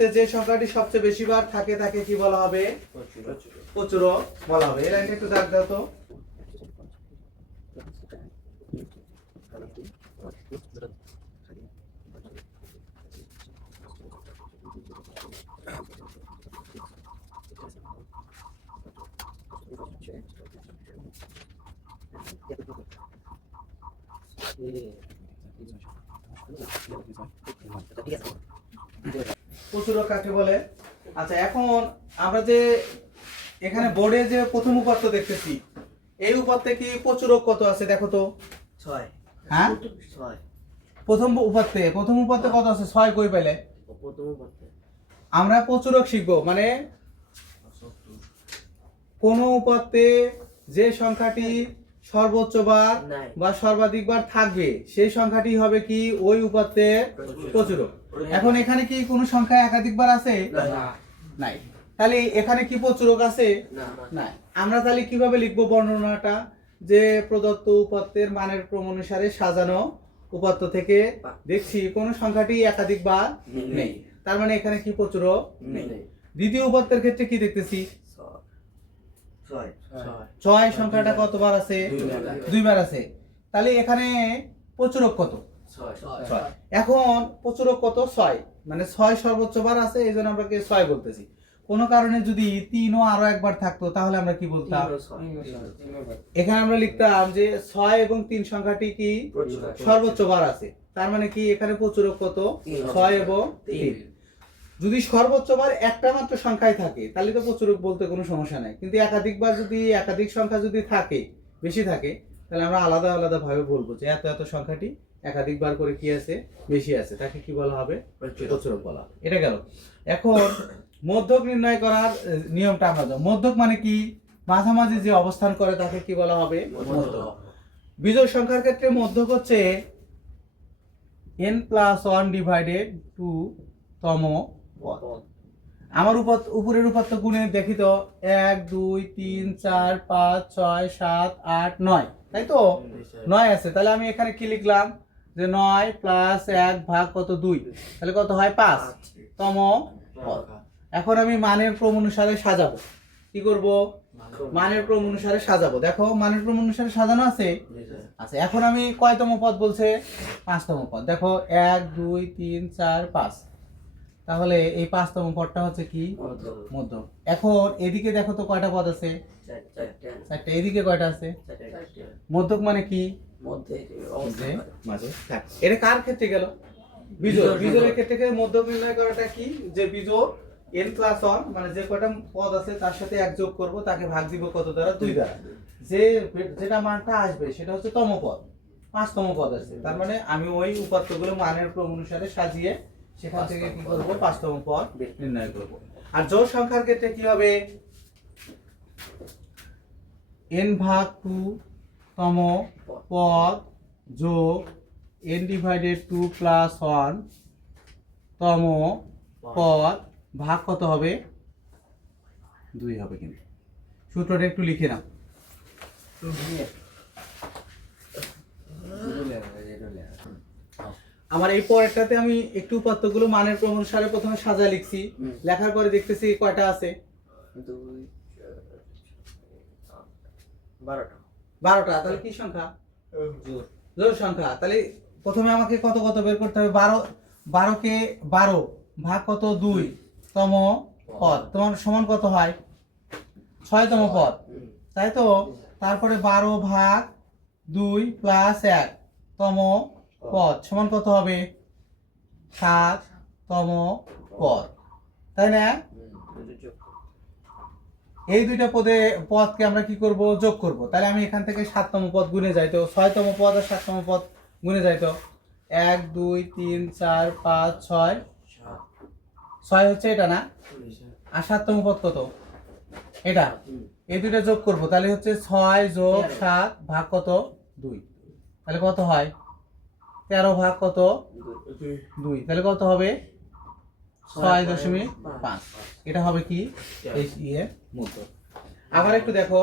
উপাত্তে যে সংখ্যাটি সবচেয়ে বেশি বার থাকে তাকে কি বলা হবে? প্রচুরক বলা হবে। এই লাইনটা একটু দাগ দাও তো। প্রচুরক কাকে বলে? আচ্ছা, এখন আমরা যে এখানে বোর্ডে যে প্রথম উপাত্ত দেখতেছি, এই উপাত্তে কি প্রচুরক কত আছে দেখো তো। 6। হ্যাঁ, 6। প্রথম উপাত্তে কত আছে? 6 কই পেলে? প্রথম উপাত্তে আমরা প্রচুরক শিখবো, মানে কোন উপাত্তে যে সংখ্যাটি সর্বোচ্চ বার বা সর্বাধিক বার থাকবে সেই সংখ্যাটি হবে কি ওই উপাত্তের প্রচুরক। এখন এখানে কি কোনো সংখ্যা একাধিক বার আছে? নাই। তাহলে এখানে কি প্রচুরক আছে? নাই। আমরা তাহলে কিভাবে লিখবো বর্ণনাটা? যে প্রদত্ত উপাত্তের মানের ক্রম অনুসারে সাজানো উপাত্ত থেকে দেখছি কোন সংখ্যাটি একাধিক বার নেই, তার মানে এখানে কি প্রচুরক নেই। দ্বিতীয় উপাত্তের ক্ষেত্রে কি দেখতেছি? 6 সংখ্যাটা কতবার আছে? 2 বার আছে। তাহলে এখানে প্রচুরক কত? 6। এখন প্রচুরক কত? 6, মানে 6 সর্বোচ্চ বার আছে, এইজন্য আমরা কে 6 বলতেছি। কোন কারণে যদি 3 ও আরো একবার থাকতো তাহলে আমরা কি বলতাম? এখানে আমরা লিখতাম যে 6 এবং 3 সংখ্যাটি কি সর্বোচ্চ বার আছে, তার মানে কি এখানে প্রচুরক কত? 6 এবং 3। যদি সর্বোচ্চ বার একটা মাত্র সংখ্যায় থাকে তাহলে তো প্রচুরক বলতে কোনো সমস্যা নাই, কিন্তু একাধিকবার যদি একাধিক সংখ্যা যদি থাকে, বেশি থাকে, তাহলে আমরা আলাদা আলাদা ভাবে বলবো যে এত এত সংখ্যাটি একাধিকবার করে কি আছে? বেশি আছে, তাকে কি বলা হবে? প্রচুরক বলা হবে। এটা গেল। এখন মধ্যক নির্ণয় করার নিয়মটা আমরা জানি। মধ্যক মানে কি? মাঝামাঝি যে অবস্থান করে তাকে কি বলা হবে? মধ্যক। বিজোড় সংখ্যার ক্ষেত্রে মধ্যক হচ্ছে n+1 ডিভাইডেড 2 তম পদ। আমার উপরের উপাত্ত গুণে দেখি তো 1 2 3 4 5 6 7 8 9, তাই তো? 9 আছে। তাহলে আমি এখানে কি লিখলাম? যে 9 + 1 ভাগ কত? 2, তাহলে কত হয়? 5 তম পদ। এখন আমি মানের ক্রম অনুসারে সাজাবো। কি করব? মানের ক্রম অনুসারে সাজাবো। দেখো মানের ক্রম অনুসারে সাজানো আছে। আচ্ছা, এখন আমি কয়তম পদ বলছে? 5তম পদ। দেখো 1 2 3 4 5, তাহলে এই 5তম পদটা হচ্ছে কি? মধ্যক। এখন এদিকে দেখো তো কয়টা পদ আছে? 4টা। এদিকে কয়টা আছে? মধ্যক মানে কি? মাঝে থাক। এটা কার ক্ষেত্রে গেল? বিজোড়। বিজোড়ের ক্ষেত্রে মধ্যক নির্ণয় করাটা কি? যে বিজোড় n+1, মানে যে কয়টা পদ আছে তার সাথে 1 যোগ করব, তাকে ভাগ দিব কত দ্বারা? 2 দ্বারা। যেটা মানটা আসবে সেটা হচ্ছে তম পদ। 5তম পদ আছে, তার মানে আমি ওই উপাত্তগুলো মানের ক্রম অনুসারে সাজিয়ে সেখান থেকে কি করব? 5তম পদ নির্ণয় করব। আর জোড় সংখ্যার ক্ষেত্রে কি হবে? n/2 তম পদ যোগ n/2 + 1 তম পদ ভাগ কত হবে? 2 হবে। কিন্তু সূত্রটা একটু লিখে নাও। আমার এই পরেরটাতে আমি একটু উপাত্তগুলো মানের ক্রম অনুসারে প্রথমে সাজায় লিখছি, লেখার পরে দেখতেছি কয়টা আছে? 12টা। তাহলে কি সংখ্যা? জোড় সংখ্যা। তাহলে প্রথমে আমাকে কত কত বের করতে হবে? 12 কে 12 ভাগ কত? 2 তম পদ। তোমার সমান কত হয়? 6তম পদ, তাই তো? তারপরে 12 ভাগ 2 + 1 তম পদ সমান কত হবে? 7তম পদ, তাই না? এই দুইটা পদকে আমরা কি করব? যোগ করব। তাহলে আমি এখান থেকে 7তম পদ গুণে যাই তো 6তম পদ আর 7তম পদ গুণে যাই তো 1 2 3 4 5 6 6 হচ্ছে এটা না? আর 7তম পদ কত? এটা। এই দুইটা যোগ করব, তাহলে হচ্ছে 6 যোগ 7 ভাগ কত? 2, তাহলে কত হয়? 13 ভাগ কত? 2, তাহলে কত হবে? 6.5। এটা হবে কি? এই মধ্যক। আবার একটু দেখো,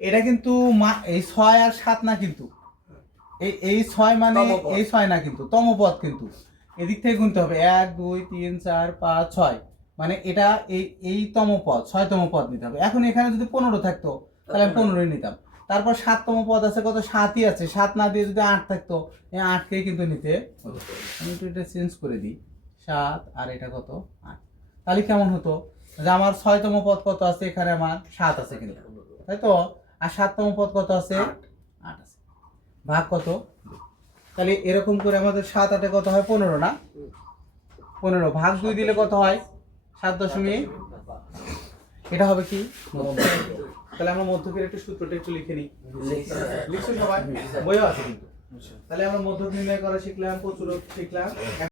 এটা কিন্তু এই 6 আর 7 না, কিন্তু এই 6 মানে এই 6 না, কিন্তু তম পদ। কিন্তু এদিক থেকে গুনতে হবে 1 2 3 4 5 6, মানে এটা এই তম পদ 6তম পদ নিতে হবে। এখন এখানে যদি 15 থাকতো তাহলে আমি 15ই নিতাম। তারপর 7তম পদ আছে, কত 7ই আছে, 7 না দিয়ে যদি 8 থাকতো এই 8কেই কিন্তু নিতে হতো। আমি একটু এটা চেঞ্জ করে দিই, 7 আর এটা কত 8। তাহলে কেমন হতো যে আমার 6তম পদ কত আছে, এখানে আমার 7 আছে কিন্তু, তাই তো? আর 7তম পদ কত আছে, 8 আছে, ভাগ কত। তাহলে এরকম করে আমাদের 7 8 কত হয় 15 না, 15 ভাগ 2 দিলে কত হয় 7.5। এটা হবে কি মধ্যক। তাহলে আমরা মধ্যকের একটু সূত্রটা একটু লিখে নিই। লিখছো সবাই, বইও আছে কিন্তু। তাহলে আমরা মধ্যক নির্ণয় করা শিখলাম, প্রচুর শিখলাম।